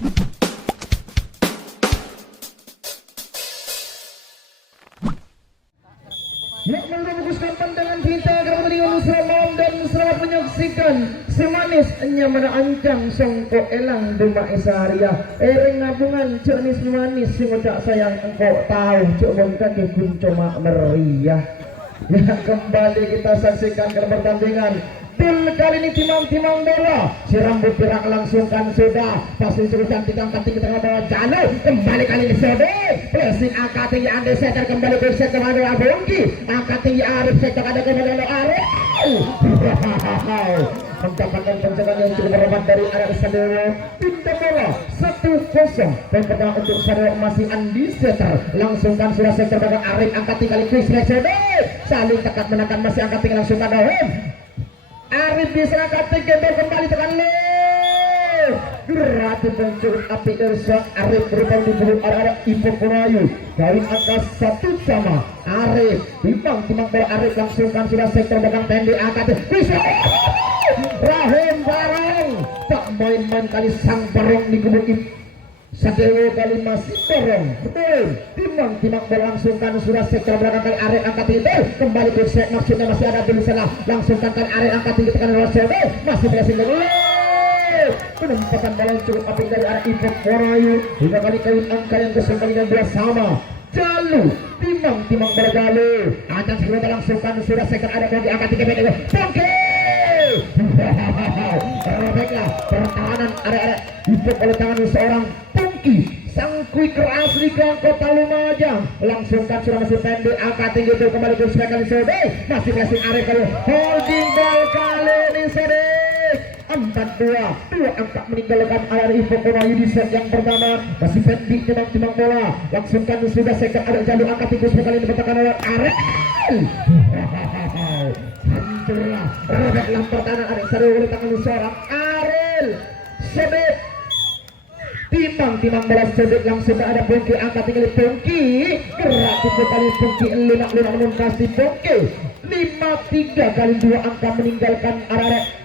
Yang membungkuskan pandangan kita agar mendengar musram dan selamat menyaksikan semanis nyaman ancang songko elang duma esaria ereng nabungan cenis manis singocak sayang engkau tahu cok bongkak kuncoma meriah. Ya, kembali kita saksikan ke pertandingan. Til kali ini timang-timang bola, si rambut pirang langsungkan sudah pasti sudah cantik angkat tinggi tengah bawah jalur kembali kali ini Sode pressing angkat tinggi Ande Setter kembali ke sektor ada Abongki angkat tinggi Arif sektor ada kembali Arif mendapatkan pencegahan yang cukup berhebat dari arah Sadewa. Pindah bola 1-0 dan pertama untuk Sadewa masih Andi Setter langsungkan sudah sektor belakang Arif angkat tinggi kali Chris Sode saling tekat menekan masih angkat tinggi langsung ada Arif diserahkan gendong kembali tekan le Gerati pencurut api Irsa Arif berubah di belum arah Ibu Punayu dari angka 1 sama Arif timang bola Arif langsungkan sudah sektor belakang pendek angkat bisa Rahim bareng tak main-main kali sang barong di kubu Sadewo kali masih dorong betul timang bola langsungkan sudah sektor belakang kali Arif angkat tinggi kembali ke set maksudnya masih ada di sana langsungkan kali Arif angkat tinggi tekan luar Sadewo masih berhasil penempatan bola yang cukup apik dari arah Ibu Punayu hingga kali kawin angka yang ke-19 sama Jalu timang bola Jalu akan segera langsungkan sudah sektor ada bagi angkat tinggi Bongke robeklah pertahanan area Ibu oleh tangan seorang Pungki sang quicker asli ke Kota Lumajang langsungkan sudah masih pendek angkat tinggi itu kembali ke kali Sode masih blessing Arif kali holding ball kali ini Sode 4-2 angkat meninggalkan area Ibu Punayu di set yang pertama masih pendek timang bola langsungkan sudah sektor ada jalur angkat tinggi sekali ini bertahan oleh Arif hancurlah robeklah pertahanan Arif Sadewa oleh tangan seorang Aril Sebet timang bola Sebet langsung ada Bongki angkat tinggi Bongki gerak tiga kali Bongki lunak namun kasih Bongki 5-3 kali 2 angka meninggalkan arah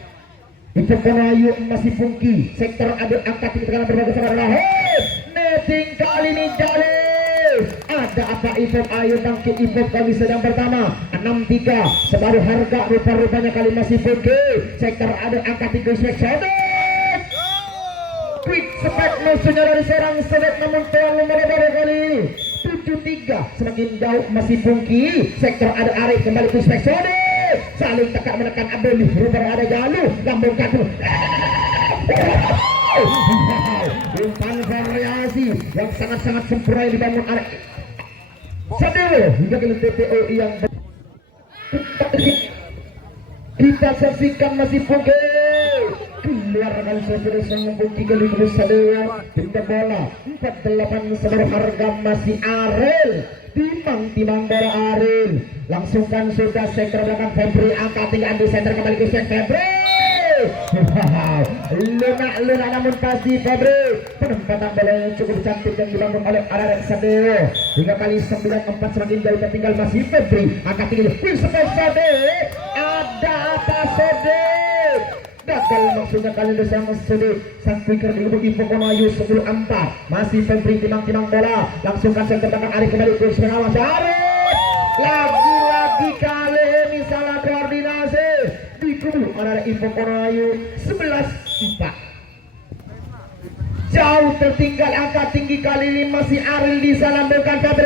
Ibu Punayu masih Bongki sektor ada angkat tinggi tekanan berbagai sama Rahim netting kali ini Jalil ada apa Ibu Ayu tangkip Ibu kali sedang pertama 6-3 sebaru harga rupa-rupanya kali masih Bongki sektor ada angkat tinggi Sebet quick spek musuhnya dari serang Sebet namun terlalu merebak kali 7-3 semakin jauh masih Bongki sektor ada Arif kembali ke spek Sode saling tekan menekan Abdul rupa ada Jalu lambung kaki umpan variasi yang sangat-sangat sempurna yang dibangun Arif Sadewa hingga ke TPO yang kita saksikan masih Bongki keluarkan sesudah sang Bongki kali terus Sadewa pindah bola 4-8 sebaru harga masih Aril timang bola Aril langsungkan sudah sektor belakang Febri angkat tinggi Andi center kembali ke Febri lunak namun pasti Febri penempatan bola yang cukup cantik yang dibangun oleh Arif Sadewa hingga kali 9-4 semakin jauh tertinggal masih Febri angkat tinggi Sode ada apa Sode gagal maksudnya kali ini sang Sode sang quicker di lubuk Ibu Punayu 10-4 masih Febri timang bola langsungkan sektor belakang Arif kembali ke pengawas Arif lagi kali ini salah koordinasi di kubu arah Ibu Punayu 11-4 jauh tertinggal angka tinggi kali ini masih Aril di sana bukan Febri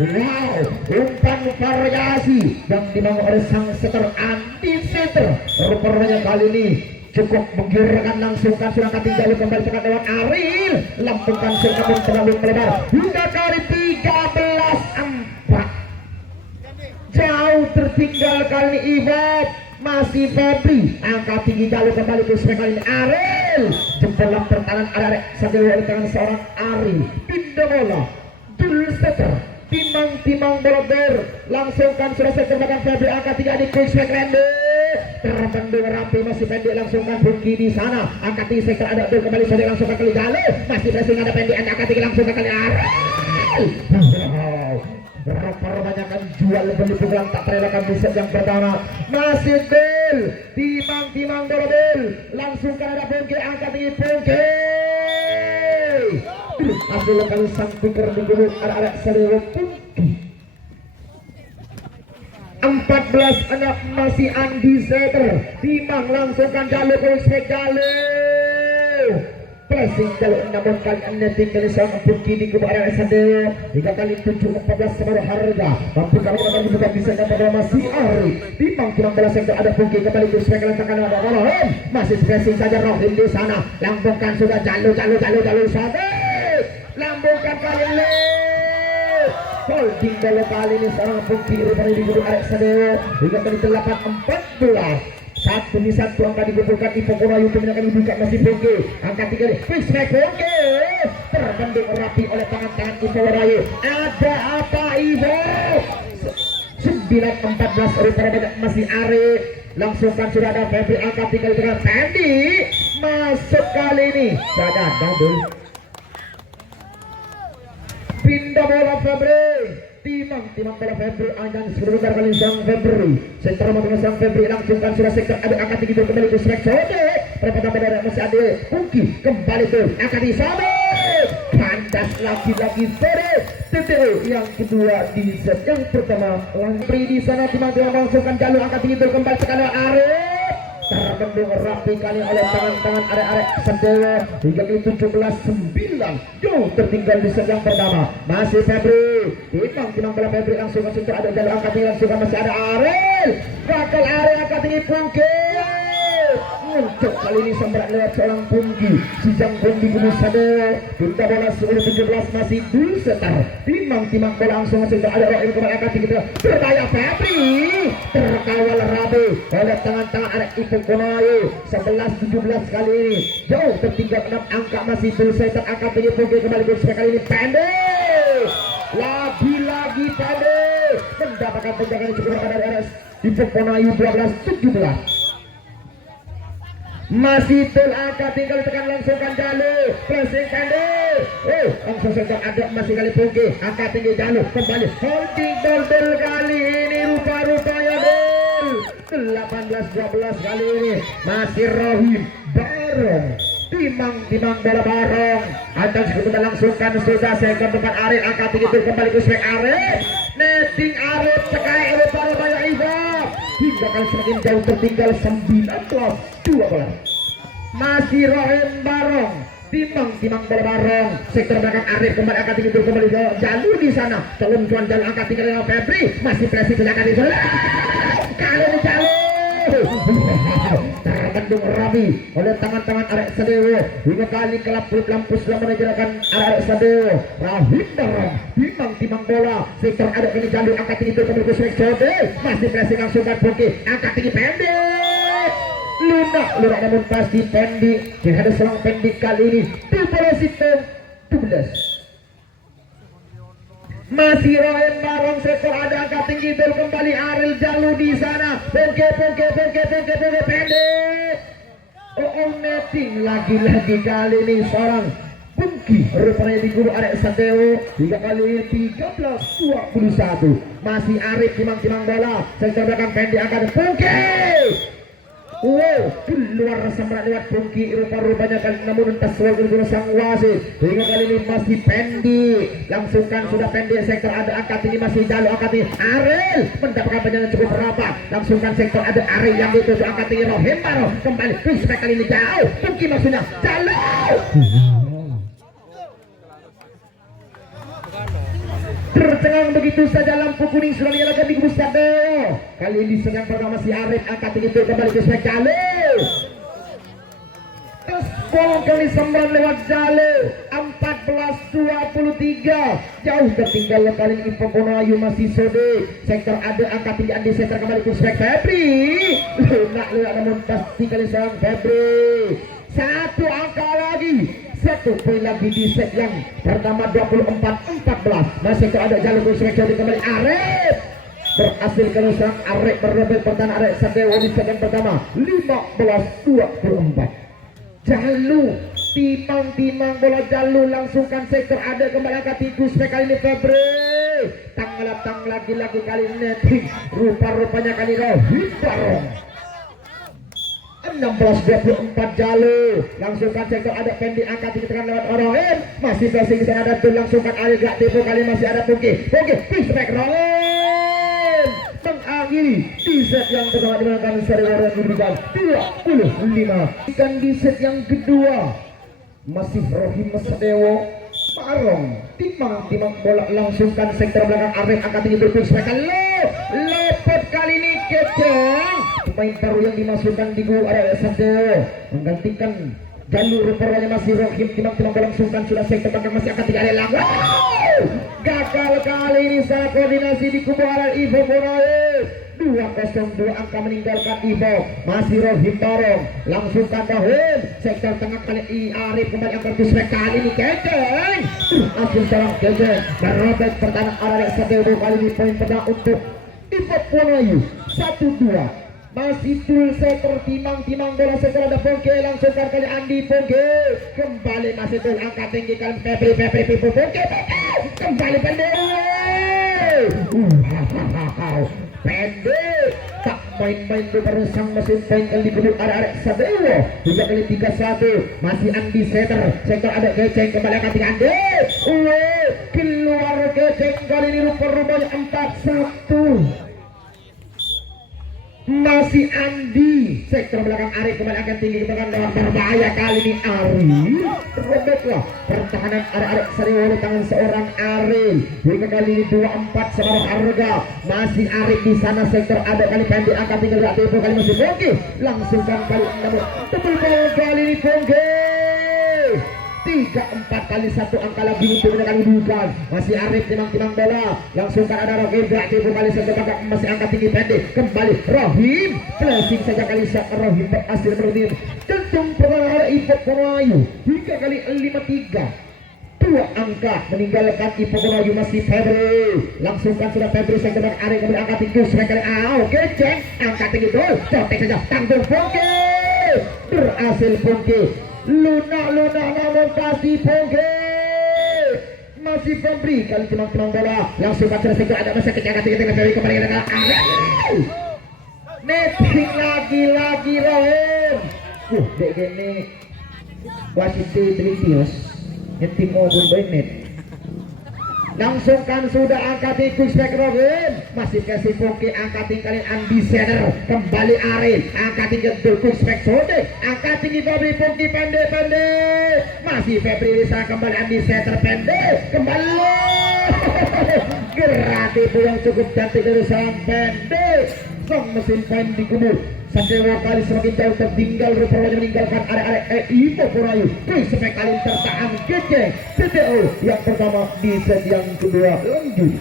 wow umpan variasi yang dibangun oleh sang setter Andi Setter rupa-rupanya kali ini cukup menggerakkan langsungkan sudah angkat tinggi kembali tekan lewat Aril lambungkan namun terlalu melebar hingga kali 13-4 jauh tertinggal kali ini Ibat masih Febri angkat tinggi jalur kembali ke kali ini Aril jempolan pertahanan Arif Sadewa oleh tangan seorang Aril pindah bola Dul Setter timang bola ber langsungkan sudah sektor belakang Febri angkat tinggi di quick spek rende terbendung rapi masih pendek langsungkan Bongki di sana angkat tinggi sektor ada Dul kembali Sode langsungkan kali jalur masih berhasil ada pendek angkat tinggi langsungkan kali Aril rupanya kan jual beli pukulan tak terelakkan di set yang pertama masih Dul timang bola Dul langsung kan ada Pungki angkat tinggi Pungki hasil kali sang pikir di gubuk arek Sadeo Pungki 14 anak masih Andi Seter Timang langsung kan jalur respect jalur pressing jalur namun kali netting kali sang Pungki di gubuk arek Sadeo 3 kali 7 14 sebaru harga mampu kali akan dibuka bisa dapat masih Ari Timang 16 sektor ada Pungki kembali respect lantakan ada Rohim masih pressing saja Rohim di sana lambungkan sudah jalur satu lambungkan kali ini holding bola kali ini seorang Pungki rupanya di gubuk arek Sadeo hingga kali 8-14 satu angka dikumpulkan Ipo Korayu kemudian akan dibuka masih Pungki angka 3 fix back Pungki terbendung rapi oleh tangan-tangan Ipo Korayu ada apa Ipo 9-14 rupanya masih Arif langsungkan sudah ada Febri angka 3 dengan Fendi masuk kali ini sudah double pindah bola Febri Timang bola Febri anjang sebentar kali sang Febri sektor makin sang Febri langsungkan sudah sektor ada angkat tinggi kembali ke strike sote perempatan pada masih ada Pungki kembali ke angkat di sana kandas lagi sore TTO yang kedua di set yang pertama Lampri di sana Timang langsungkan jalur angkat tinggi kembali sekali Arif terbendung rapi kali oleh tangan-tangan arek-arek Sadeo hingga ke 17-9 jauh tertinggal di set yang pertama masih Febri Timang bola Febri langsung masuk ada jalur angkat tinggi langsung masih ada Arel bakal Arel angkat tinggi Pungki untuk kali ini sempat lewat seorang Pungki Sijang Pungki Gunung Sadeo pindah bola 10-17 masih dulu setar Timang bola langsung masuk ada Rohim kembali angkat tinggi berbahaya Febri terkawal rabe oleh tangan-tangan arek Ipo Korayu 11-17 kali ini jauh tertinggal 6 angka masih dulu setar angkat tinggi Pungki kembali ke kali ini pendek lagi pendek mendapatkan penjagaan yang cukup pada RS Ipo Korayu 12-17 masih tul angka tinggal tekan langsungkan jalur pressing pendek langsung sektor ada masih kali Pungki angka tinggi jalur kembali holding double kali ini rupa-rupanya 18-12 kali ini masih Rohim bareng Timang bola bareng atas kemudian langsungkan sudah sektor depan Arif angka tinggi kembali ke swing Arif netting Arif sekai rupa-rupanya Iva hingga kali semakin jauh tertinggal 19-12 masih Rohim bareng Timang bola bareng sektor belakang Arif kembali angkat tinggi kembali ke jalur di sana calon tuan jalur angkat tinggi dengan Febri masih presi belakang di sana kali ini jalur terbendung rapi oleh tangan-tangan arek Sadeo hingga kali kelap kulit lampu sudah menegerakan arek Sadeo Rahim bareng Timang bola sektor ada kini jalur angkat tinggi kembali ke Sode masih presi langsungkan Pungki angkat tinggi pendek lunak namun pasti pendek dan ada selang pendek kali ini di bola sistem 12 masih Rohim bareng sektor ada angkat tinggi kembali Aril jalur di sana Pungki pendek netting lagi kali ini seorang Pungki rupanya di guru arek Sadeo 3 kali 13-21 masih Arif Timang bola sektor belakang pendek angkat Pungki keluar sempat lewat Pungki rupa-rupanya kali namun entah sesuai dengan sang wasit hingga kali ini masih pendek langsungkan sudah pendek sektor ada angkat tinggi masih jalur angkat tinggi Aril mendapatkan penjalan cukup rapat langsungkan sektor ada Aril yang dituju angkat tinggi Rohim baru kembali respect kali ini jauh Pungki maksudnya jalur tercengang begitu saja lampu kuning sudah dinyalakan di Gunung Sadeo kali ini sedang pertama si Arif angkat tinggi kembali ke swing jalur Bolong kali sembilan lewat jalur 14-23 jauh tertinggal kali Ipo Korayu masih Sode sektor ada angkat tinggi Andi Seter kembali ke swing Febri lunak namun pasti kali sang Febri satu angka lagi satu poin lagi di set yang pertama 24-14 masih ada jalur ke kembali Arif berhasil kalau serang Arif berebut pertahanan Arif Sadeo di set yang pertama 15-24 jalur timang bola jalur langsungkan sektor ada kembali angkat tikus kali ini Febri tang lagi kali netting rupa-rupanya kali Rohim bareng 16 16-24 Jalu langsungkan sektor ada pendek angkat ditekan lewat Rohin masih pressing di sana ada tuh langsungkan Ari gak depo kali masih ada Pungki pushback Rohin mengakhiri di set yang pertama dimenangkan seri yang diberikan 25 ikan di set yang kedua masih Rohim Sedewo Barong timang bola langsungkan sektor belakang Arif angkat tinggi berpushback lepot kali ini keceng pemain baru yang dimasukkan di gol adalah Sadeo menggantikan jalur perwanya masih Rohim timang bola langsungkan sudah sektor belakang masih akan tidak ada lawan gagal kali ini salah koordinasi di kubu arah Ivo Moraes 202 angka meninggalkan Ivo masih Rohim Barong langsungkan Rohim sektor tengah kali Arif kembali angkat pushback kali ini keceng hasil dalam keceng merobek pertahanan arah Sadeo kali ini poin pertama untuk Ivo Moraes 1-2 masih full setter timang bola setelah ada Pongke langsungkan kali Andi Pongke kembali masih full angkat tinggi kali Pepri Pongke kembali pendek pendek tak main-main bersang mesin poin kali diberi arek Sadewo hingga kali 3-1 masih Andi sektor ada Geceng kembali angkat tinggi Andi keluar Geceng kali ini rupa-rupanya 4-1 masih Andi sektor belakang Ari kembali akan tinggi dengan berbahaya kali ini Ari robeklah pertahanan arek seri oleh tangan seorang Ari hingga kali ini 2-4 sebarang harga masih Ari di sana sektor ada kali pendek angkat tinggi gak tempo kali masih Pongki langsungkan kali 6 tebal kali ini Pongki 3-4 kali 1 angka lagi untuk menekan bukan masih Arif timang bola langsungkan ada Rohim gak tempo kali sektor belakang masih angkat tinggi pendek kembali Rohim flashing saja kali Rohim berhasil berdiri tentung perlahan Ivo Korayu hingga kali 5-3 2 angka meninggalkan Ivo Korayu masih Febri langsungkan sudah Febri sektor belakang Arif kemudian angkat tinggi sekali keceng angkat tinggi dol cotek saja tanggung Pongke berhasil Pongke Luna namun kasih Pongke masih Febri kali timang bola langsung baca sektor ada masa kecil angkat tinggi Febri kembali ke dalam netting lagi Rohim dek gini wasit Tritius netting maupun net langsungkan sudah angkat pushback Rohim masih kasih Pongki angkat tinggalin Andi Seder kembali Arif angkat tinggi pushback Sode angkat tinggi Febri Pongki pendek masih Febri bisa kembali Andi Seder pendek kembali gratis yang cukup cantik dari sang pendek sang mesin poin di kubu Sadewo kali semakin jauh tertinggal rupanya meninggalkan arek Ivo Korayu pushback kali tertahan keceng TTO yang pertama di set yang kedua lanjut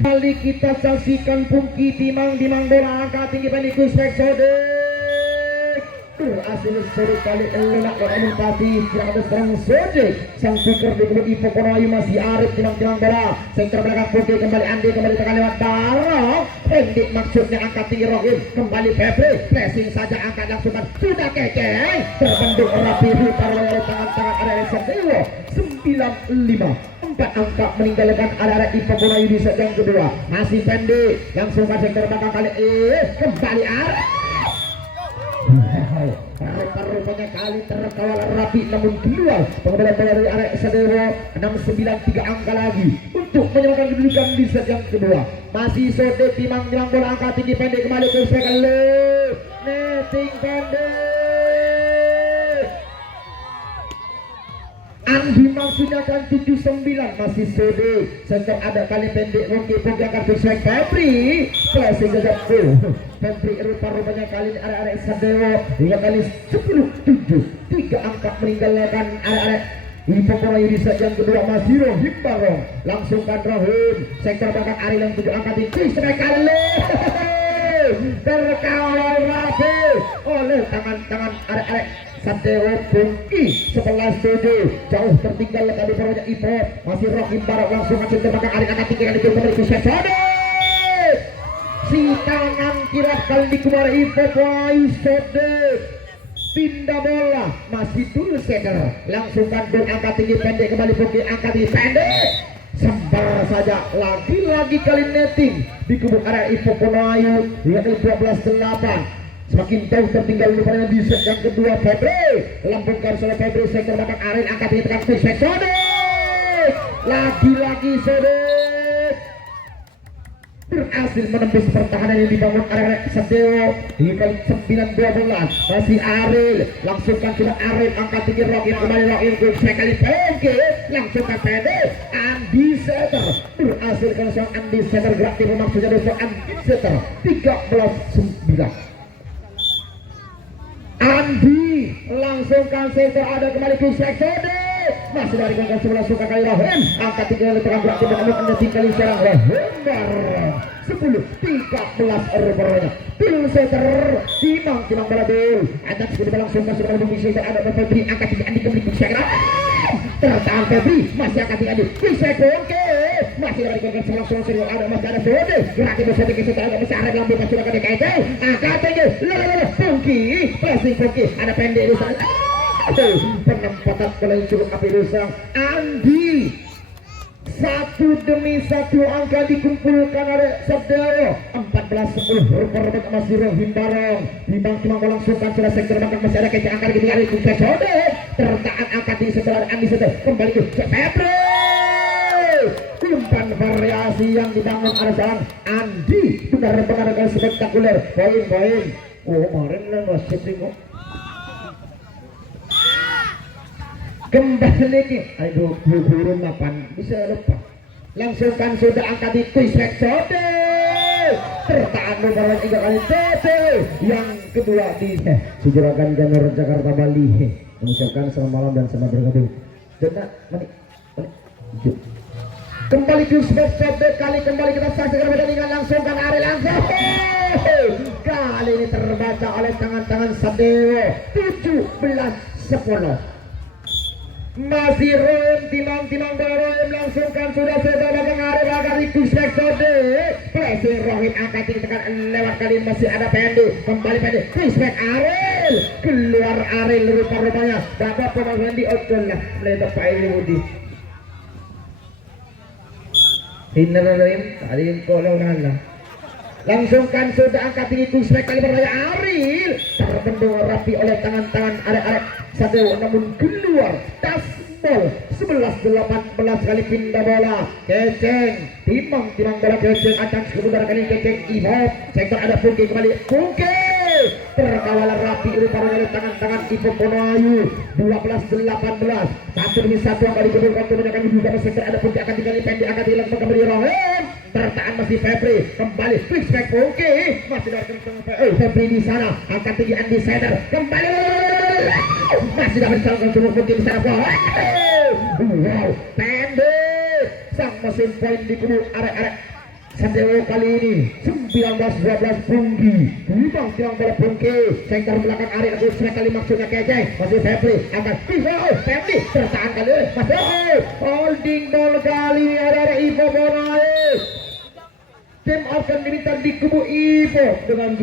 kali kita saksikan Pungki timang bola angkat tinggi pendek pushback Sode berhasil sore kali enak komunikasi yang ada serang Sode sang speaker di kubu Ivo Korayu masih Arif timang bola sektor belakang Pungki kembali Andi kembali tekan lewat Barong pendek maksudnya angkat tinggi Rohim kembali Febri pressing saja angkat langsungkan sudah keceng terbentuk rapi putar oleh tangan arek Sadewo 95 4 angka meninggalkan arek Ivo Korayu di set yang kedua masih pendek langsungkan sektor belakang kali kembali Arek rupanya kali terkawal rapi namun keluar pengembangan bola dari arek Sadewo 693 angka lagi untuk menyamakan kedudukan di set yang kedua masih Sode timang bola angka tinggi pendek kembali ke sekali netting pendek Andi maksudnya kan 79 masih Sode sektor ada kali pendek Pongki akan pushback Febri flashing saja Febri rupanya kali ini arek Sadewo hingga kali 10-7 3 angka meninggalkan arek Ivo Korayu di set yang kedua masih Rohim Barong langsungkan Rohim sektor belakang Ari yang 7 angka tinggi strike kali terkawal rapi oleh tangan arek Sadewo Pungki 11-7 jauh tertinggal kali perwanya Ivo masih Rohim Barong langsung masuk ke belakang Ari angkat tinggi kali kembali ke set si tangan kira kali di kumara Ivo Korayu Sode pindah bola masih dulu Seder langsungkan gol angkat tinggi pendek kembali Pungki angkat tinggi pendek sembar saja lagi kali netting di kubu arah Ivo Korayu hingga kali 12-8 semakin jauh tertinggal rupanya di set yang kedua. Febri lambungkan oleh Febri, sektor belakang Ariel angkat tinggi tekan push back Sodik, lagi-lagi Sodik berhasil menembus pertahanan yang dibangun arek-arek Sadeo di kali 9-12. Masih Ariel, langsungkan sudah Ariel angkat tinggi, Rokin kembali, Rokin sekali Pengki, langsungkan pede Andi Setter berhasil kalau seorang Andi Setter gerak tim maksudnya dari seorang Andi Setter 13-9. Andi langsungkan sektor ada kembali ke Seksode, masih dari gangguan sebelah suka kali Rahim angkat tinggi oleh terang gerak tim mengambil Anda tinggal serang Rahimbar 10-13 rupanya. Bill Setter timang bola Bill ada sudah langsungkan sudah ada Bill Setter ada Febri angkat tinggi Andi kembali ke Seksode, tertahan Febri masih angkat tinggi Andi bisa Bongke masih dari gangguan sebelah suka ada masih ada Sode gerak tim Sode ke Setter ada masih ada lambung sudah ke DKJ angkat tinggi Bongki passing Bongki ada pendek di sana. Penempatan bola yang cukup api rusang Andi, satu demi satu angka dikumpulkan oleh Sadeo 14-10 rebut masih Rohim Barong timbang langsungkan sudah sektor belakang masih ada kecil angka di tinggal di Sode tertahan angkat di setelah Andi Seto kembali ke Febri umpan variasi yang dibangun oleh seorang Andi benar-benar spektakuler poin-poin. Kemarin lah wasit tengok kembali lagi, aduh buru mapan bisa lupa langsungkan sudah angkat di quiz Sode tertahan nomor 3 kali TT yang kedua di Sejuragan Janur Jakarta Bali mengucapkan selamat malam dan selamat bergabung kembali ke Sode kali kembali kita saksikan pertandingan langsungkan Ari langsung kali ini terbaca oleh tangan-tangan Sadeo 17-10. Masih Rohim timang Rohim langsungkan sudah belakang Ariel agar ikut Sode pressing Rohim angkat tinggi tekan lewat kali masih ada Pendi kembali Pendi pushback Ariel keluar Ariel rupanya dapat pemain Pendi Ocon lah melihat Pak Budi Hinner Rohim kali ini kolongan lah langsungkan sudah angkat tinggi pushback kali berlaya Ariel terbendung rapi oleh tangan-tangan arek-arek Sadeo namun keluar tasbol 11-18 kali pindah bola keceng timang bola keceng akan sekedar kali keceng Ivo sektor ada Pungki kembali Pungki terkawal rapi oleh tangan-tangan Ivo Ponoayu 12-18 satu demi satu akan diberikan kebanyakan juga sektor ada Pungki akan tinggal pendek akan hilang kembali Rohim tertahan masih Febri kembali fix back Pungki masih dari kencang Febri di sana akan tinggi Andi Setter kembali masih dapat disalurkan semua Pungki di sana wow pendek sang mesin poin di kubu arek-arek Sadeo kali ini 19-12 Pungki timang bola Pungki sektor belakang Ariel aku sekali maksudnya keceng masih Febri akan Febri tertahan kali masih holding ball kali ada Ivo Bonai tim akan diminta di kubu Ivo dengan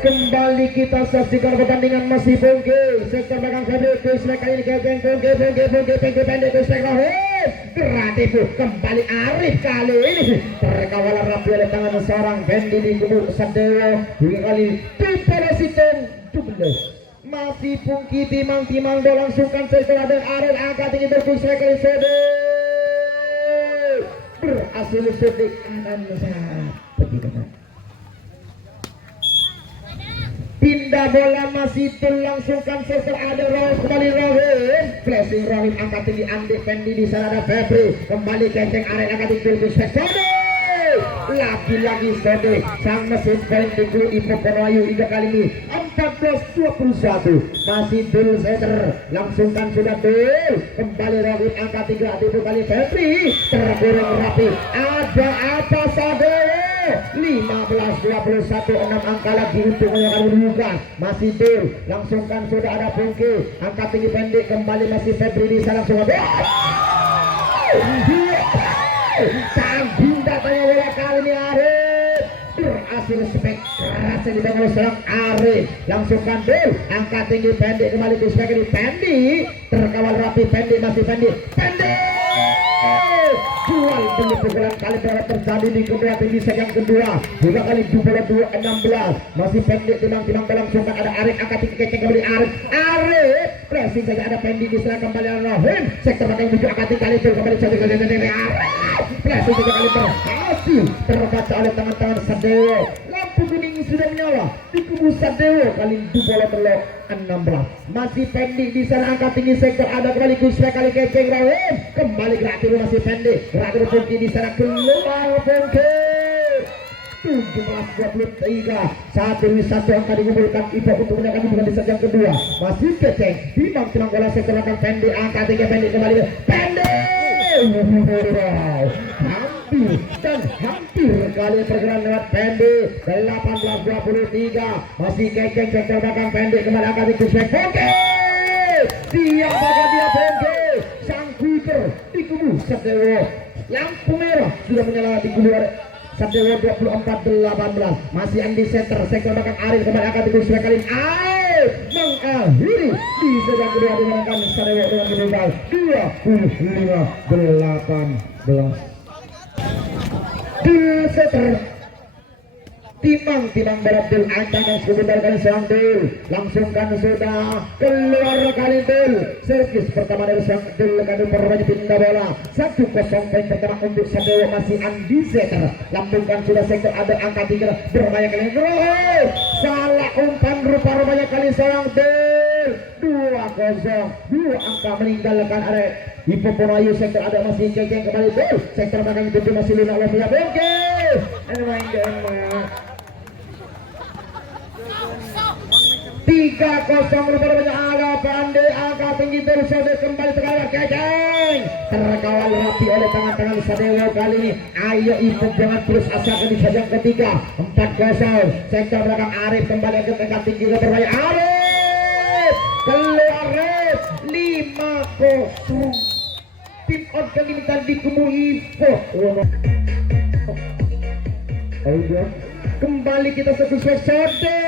kembali kita saksikan pertandingan masih Pungki sektor belakang Febri Kusnek kali ini keceng Pungki pendek Kusnek Rohim kreatif kembali Arif kali ini terkawal rapi oleh tangan seorang Fendi di kubu Sadeo dua kali Tupala Situng 12 masih Pungki timang bola langsungkan sektor ada Ariel angkat tinggi berkusnek kali Sode berhasil sedik kanan saat pindah bola masih langsungkan sektor ada Rohim kembali Rohim flashing Rohim angkat tinggi Andi Fendi di sana ada Febri kembali keceng Ariel angkat tinggi Sode lagi-lagi Sode sang mesin poin di kubu Ivo Ponoayu hingga kali ini 14-21 masih Bill Setter langsungkan sudah Bill kembali Rohim angkat tinggi kali Febri tergoreng rapi ada apa Sode 15-21 6 angka lagi untuk menyaksikan buka masih Bill langsungkan sudah ada Pungki angkat tinggi pendek kembali masih Febri di sana langsung Sambing datanya bola kali ini Arif berhasil keras yang dibangun oleh seorang Arif langsungkan Bill angkat tinggi pendek kembali ke sebagai di Pendi terkawal rapi Pendi masih Pendi jual beli pukulan kali baru terjadi di kedua tim di set yang kedua juga kali bola 2-16 masih pendek timang berlangsungkan ada Arif angkat tinggi keceng kembali Arif pressing saja ada pendek di sebelah kembali Rahim sektor belakang menuju angkat tinggi kali itu kembali satu kali dari Arif pressing tiga kali berhasil terbaca oleh tangan-tangan Sadewo. Lampu kuning sudah menyala di kubu Sadewo kali bola belok 16 masih pendek di sana angkat tinggi sektor ada kembali kusra kali keceng Rahim kembali gerak dulu masih pendek gerak dulu Pungki di sana keluar Pungki 17-23 satu angka dikumpulkan Ivo untuk menaikkan bukan di set yang kedua masih keceng timang bola sektor akan pendek angka tiga pendek kembali pendek hampir kali pergerakan lewat pendek 18-23 masih keceng sektor belakang pendek kembali angka tiga Pungki dia Pungki sang quicker di kubu Sadewo lampu merah sudah menyala di kubu Sadewo 24-18 masih Andi center sektor belakang Arif kembali akan dikumpulkan kali Arif mengakhiri di sedang kedua dimenangkan Sadewo dengan meninggal 25-18 di setter timang berat Dul ancaman sebentar kali serang Dul langsungkan sudah keluar kali Dul servis pertama dari serang Dul kali perbanyak pindah bola 1-0 poin pertama untuk Sadewo masih Andi setter lambungkan sudah sektor ada angka 3 berbahaya kali Dul salah umpan rupa-rupanya kali serang Dul 2-0 dua angka meninggalkan area Ipo Ponayu sektor ada masih keceng kembali Dul sektor belakang itu masih lunak oleh Bengke ada main game 3-0 rupanya ada pandai angka tinggi terus kembali terkawal keceng terkawal rapi oleh tangan-tangan Sadewo kali ini ayo Ipo jangan terus asalkan di sajang ketiga 4-0 sektor belakang Arif kembali ke angka tinggi berbahaya Arif keluar Arif 5-0 tim outcome ini tadi kubu Ipo kembali kita sesuai sode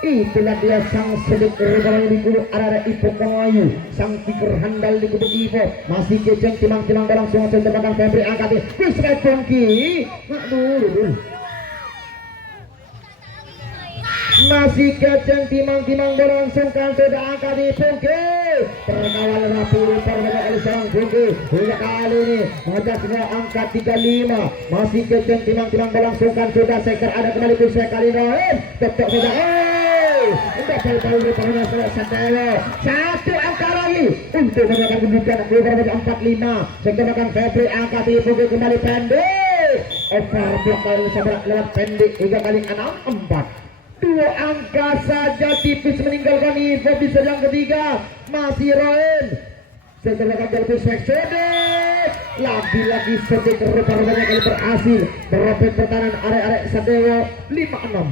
itulah dia sang sedik rebahan di kubu arah Ipo Ponayu sang pikir handal di kubu Ipo masih keceng timang berlangsung center belakang Febri angkat kusrai Pungki masih keceng timang berlangsungkan sudah angkat di Pungki terkawal rapi perbanyak kali serang Pungki hingga kali ini mengejar semua angka 35 masih keceng timang berlangsungkan sudah sektor ada kembali kusrai kali Rahim tetap sudah satu angka lagi untuk menekan kedudukan keluar 45 sektor belakang Febri angkat di Pungki kembali pendek overblock kali sebelah lewat pendek hingga kali 6-4 dua angka saja tipis meninggalkan Ivo di sedang ketiga masih Roen setelah kembali Sedek lagi-lagi Sedek rupa-rupanya kali berhasil merobek pertahanan area Sadewo 5-6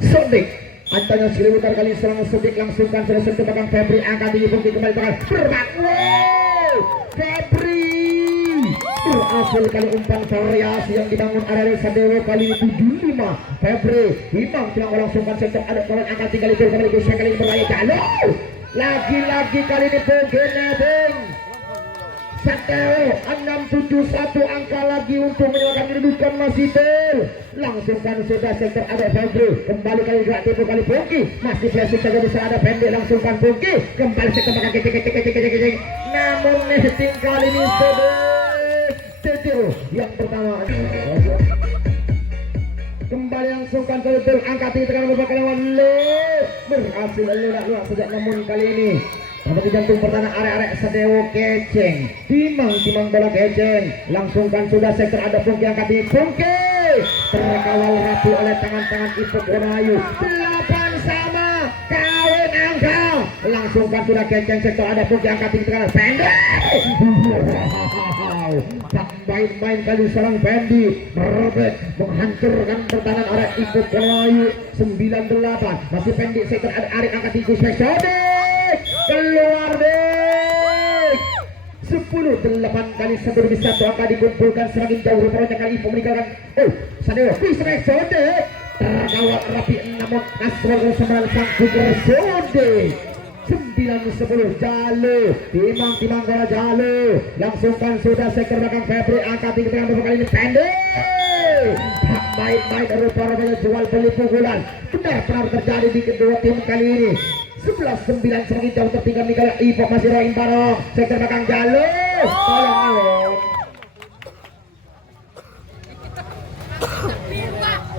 Sedek antara sekelimutan kali serang Sedek langsungkan sudah sentuh belakang Febri angkat di Pungki kembali tangan berbangun Febri berhasil kali umpan variasi yang dibangun area Sadewo kali ini 75 Febri Imam tidak melangsungkan sektor ada korang angkat tinggal itu kembali bisa kali ini berlaya jalur lagi-lagi kali ini Pungki nebeng Sadewo 671 angka lagi untuk menyelamatkan kedudukan masih Del langsungkan sudah sektor ada Febri kembali kali gerak tipu kali Pungki masih flashing saja bisa ada pendek langsungkan Pungki kembali sektor makan kecek namun netting kali ini Sedek yang pertama kembali langsungkan ke betul angkat tinggi tekan beberapa lawan berhasil lunak sejak namun kali ini sampai di jantung pertahanan area Sadewo keceng timang bola keceng langsungkan sudah sektor ada Pungki angkat tinggi Pungki terkawal rapi oleh tangan-tangan Ipo Ponayu 8 sama kawin angka langsungkan sudah keceng sektor ada Pungki angkat tinggi tekan pendek tak main-main kali serang Fendi merobek menghancurkan pertahanan area Ipo Ponayu 98 masih pendek sektor ada Arif angkat tinggi Sedek keluar dek 10-8 kali 1 demi 1 angka dikumpulkan semakin jauh rupanya kali Ipo meninggalkan Sadewo Sedek terkawal rapi namun Nasrul Sembilan sang kuger Sedek 9-10 Jalu timang bola Jalu langsungkan sudah sektor belakang Febri angkat tinggi tengah beberapa kali ini pendek main rupa-rupanya jual beli pukulan benar-benar terjadi di kedua tim kali ini 11-9 semakin jauh tertinggal nih kalau Ipo masih Roin Barong sektor belakang Jalu tolong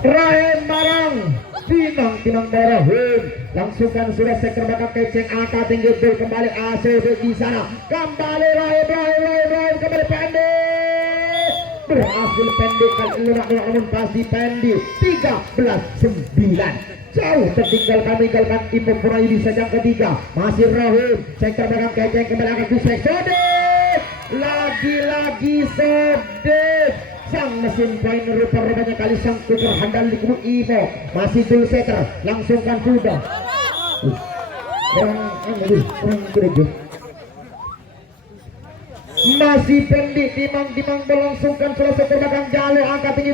Rahim Barong timang Barahim langsungkan sudah sektor belakang Keceng angkat tinggi dulu kembali ACB di sana kembali Rahim kembali pendek berhasil pendek kali lunak namun pasti pendek 13-9 jauh tertinggal kami kalkan Ipo Purayu di sajang ketiga masih Rahim sektor belakang Keceng kembali angkat Kusek Sodet lagi-lagi Sodet sang mesin poin rupa-rupanya kali sang putar handal di kubu Ivo masih dulu setter langsungkan sudah masih pendek timang berlangsungkan selesai ke belakang Jalu angkat tinggi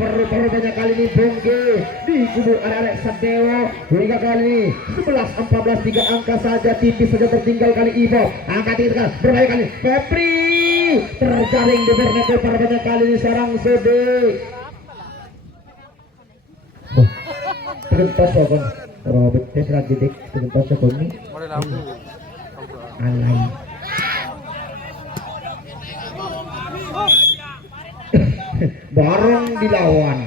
rupa-rupanya kali ini Bungki di kubu arek Sadewo hingga kali ini 11-14 3 angka saja tipis saja tertinggal kali Ivo angkat tinggi berbahaya kali Febri terjaring di berneko pada banyak kali ini sarang Sodik terhentas kan Robert Tesra didik terhentas kan ini alay bareng dilawan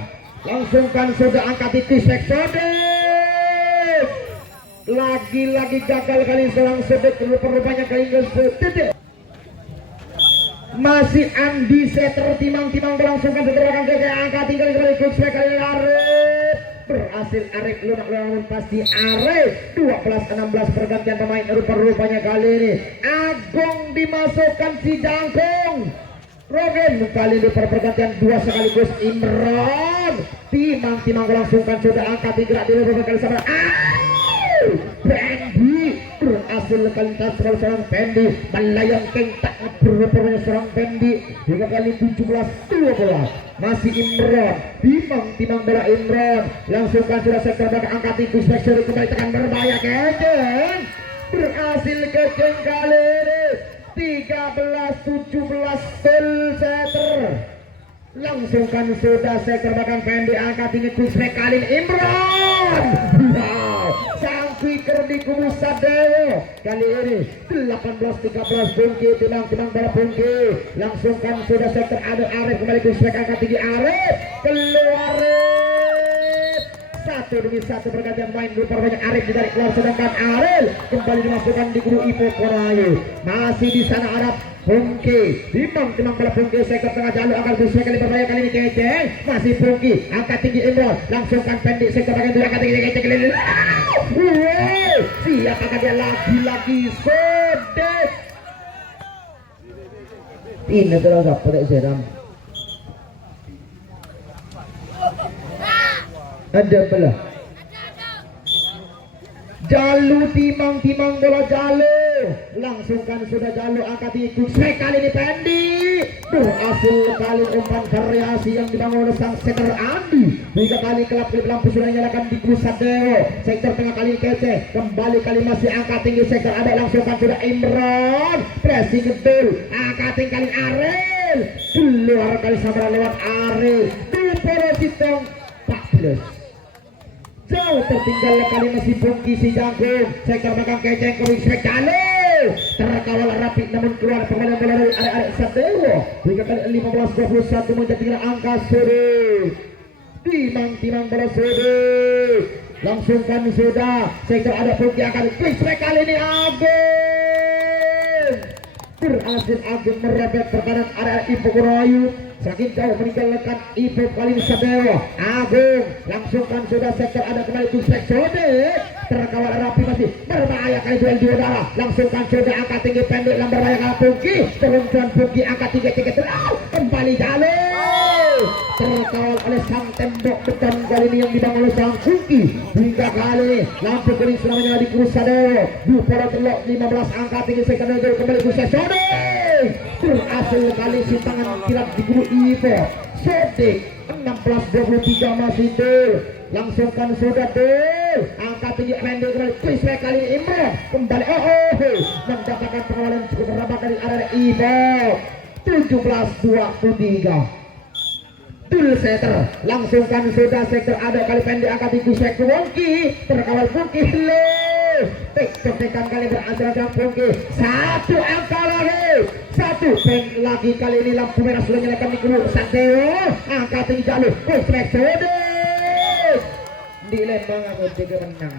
langsungkan sudah angkat itu Sodik lagi-lagi gagal kali sarang Sodik rupa-rupanya kali ini Sodik masih Andi setter timang berlangsungkan setelah ke angka tinggal kali ikut kali Arif berhasil Arif lunak pasti Arif 12-16 pergantian pemain rupa-rupanya kali ini Agung dimasukkan si Jangkung Rogen kali ini pergantian 2 sekaligus Imron timang berlangsungkan sudah angka tinggal di beberapa kali sama Pendi berhasil kelintas serang Pendi melayang kentak berapa serang Pendi hingga kali 17-12 masih Imron timang bola Imron langsungkan sudah sektor belakang angkat itu spektur kembali tekan berbahaya Keceng berhasil Keceng kali ini 13-17 full setter langsungkan sudah sektor belakang Pendi angkat tinggi Kusmek kali ini Imron sang quicker di kubu Sadewo kali ini 18-13 Bungki timang bola Bungki langsungkan sudah sektor ada Arif kembali Kusmek angkat tinggi Arif keluar satu demi satu pergantian main lupa banyak Arif ditarik keluar sedangkan Arif kembali dimasukkan di kubu Ipo Korayu masih di sana Arab Bungki timang bola Bungki sektor tengah Jalu akan Kusmek kali berbahaya kali ini Keceng masih Bungki angkat tinggi Imron langsungkan pendek sektor bagian dulu angkat tinggi Keceng kali ini siapakah dia lagi-lagi Sodet ini terus apa dek seram ada belah Jalu timang bola Jalu langsungkan sudah Jalu angkat ikut kali ini Pendi berhasil kali umpan variasi yang dibangun oleh sang setter Andi hingga kali kelap lampu sudah nyalakan di pusat Dewo sektor tengah kali Kece kembali kali masih angkat tinggi sektor ada langsungkan sudah Imron pressing betul angkat tinggi kali Aril keluar kali sampai lewat Aril di posisi 14 jauh tertinggal kali masih Bungki si Jangkung sektor belakang Keceng ke Wismek Jalu terkawal rapi namun keluar pemain bola dari arek Sadewo hingga kali 15-21 menjadi angka sore timang bola sore langsungkan sudah sektor ada Bungki akan Wismek kali ini Agung berhasil Agung merebet pertahanan area Ipo Korayu semakin jauh meninggalkan Ipo kali ini Sadewo Agung langsungkan sudah sektor ada kembali Kusmek Sodet terkawal rapi masih berbahaya kali duel di udara langsungkan sudah angkat tinggi pendek yang berbahaya kali Bungki turunkan Bungki angkat tinggi kembali Jalu terkawal oleh sang tembok beton kali ini yang dibangun oleh sang Bungki hingga kali ini lampu kuning sudah menyala di kubu Sadewo Buporo telok 15 angkat tinggi sektor kembali Kusmek Sodet berhasil kali si tangan kirap di kubu Ivo Sodet 16 16-23 masih Dul. Langsungkan sudah Dul. Angkat tinggi pendek kembali. Chris kali ini Imron kembali. Mendapatkan pengawalan cukup rapat dari area Ivo. 17-23. Dul setter, langsungkan sudah sektor ada kali pendek angkat tinggi sektor Pungki, terkawal Pungki lo. Tekan kali berhasil dengan Pungki. Satu angka lagi, satu pen lagi kali ini lampu merah sudah nyalakan di guru Santeo. Angkat tinggi jalur, strike sudah. Dilempang aku tiga menang.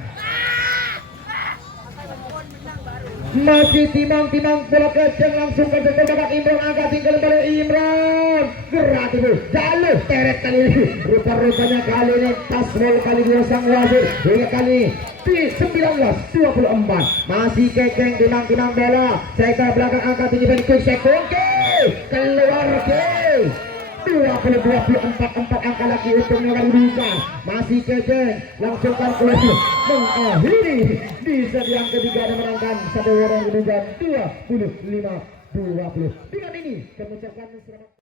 Masih timang-timang bola kecil langsung ke sektor babak Imron angkat tinggi kembali Imron. Gerak itu jalur teret kali ini rupa-rupanya kali ini tasbol kali dua sang wasit hingga kali di 19-24 masih kekeng timang-timang bola sektor belakang angkat tinggi dari quick sektor keluar ke 20-24 angka lagi untuk melawan Duka masih kekeng langsungkan keluar mengakhiri di set yang ketiga dan menangkan satu orang menunjukkan 25-20 dengan ini kami ucapkan selamat.